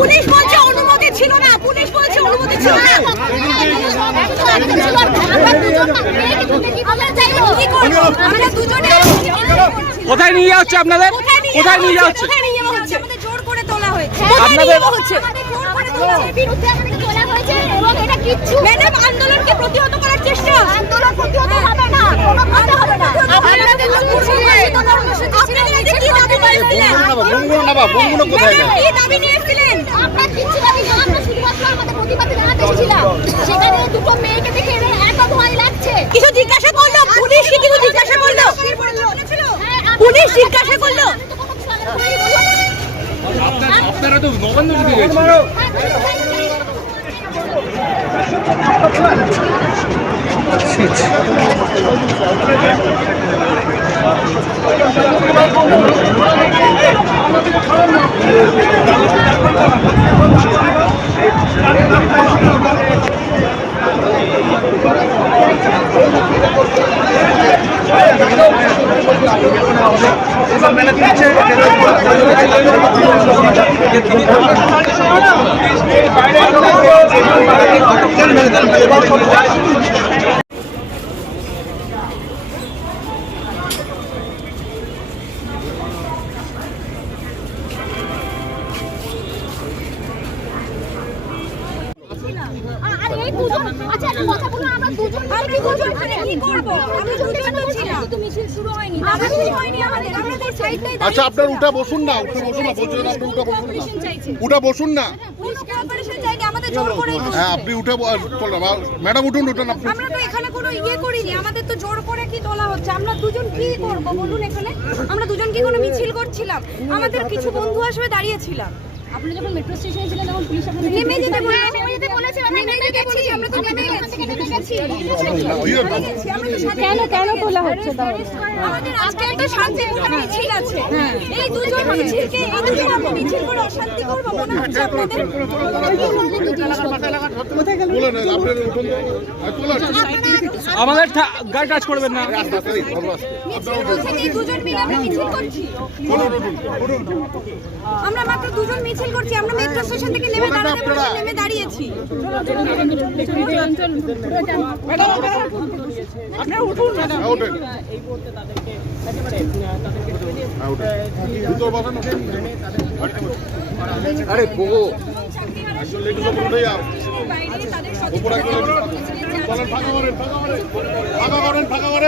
Police বলছে অনুমতি ছিল না, পুলিশ বলছে অনুমতি ছিল না। কোথায় নিয়ে যাচ্ছে আপনাদের? কোথায় নিয়ে যাচ্ছে? আমাদের জোর করে তোলা হয়েছে। আপনাদের ম্যাডাম আন্দোলনকে প্রতিহত করার চেষ্টা। আন্দোলন প্রতিহত হবে না, কোনো কথা হবে না। আপনাদের কি দাবি নিয়েছিলেন? আমরা কিচ্ছু দাবি না, আমরা শুধুমাত্র আমাদের প্রতিবাদে জানাতে এসেছিলাম। সেখানে দুটো মেয়েকে দেখে এত ভয় লাগছে। কিছু জিজ্ঞাসা করলো পুলিশ? কি কিছু জিজ্ঞাসা করলো? পুলিশ জিজ্ঞাসা করলো? আপনারা তো নবান্ন দিতে গেছেন। আচ্ছা আপনার উঠে বসুন না, উঠে বসুন না, বলছিলেন আপনি উঠে বসুন না, উঠে বসুন না। হ্যাঁ আপনি উঠে ম্যাডাম উঠুন, উঠুন আপনি। আমরা তো এখানে কোনো ইয়ে করিনি, আমাদের তো জোর করে কি তোলা হচ্ছে। আমরা দুজন কি করব বলুন? এখানে আমরা দুজন কি কোনো মিছিল করছিলাম? আমাদের কিছু বন্ধু আসবে দাঁড়িয়েছিলাম। আপনি যখন মেট্রো স্টেশনে ছিলেন তখন পুলিশ আপনাকে নেমে যেতে বলেছে, আমরা নেমে গেছি, আমরা তো নেমে গেছি। কেন তোলা হচ্ছে? আমাদের আজকে একটা শান্তিপূর্ণ মিছিল আছে। এই দুজন মিছিলকে এই দুজন আমরা মিছিল করে অশান্তি করব মনে হচ্ছে আপনাদের? আমাদের গায়ে টাচ করবেন না। এই দুজন মিলে আমরা মিছিল করছি। আমরা মাত্র দুজন মিছিল করছি। আমরা মেট্রো স্টেশন থেকে নেমে দাঁড়িয়েছি। আপনারা উঠুন ম্যাডাম। আরে বগো ফাঁকা করেন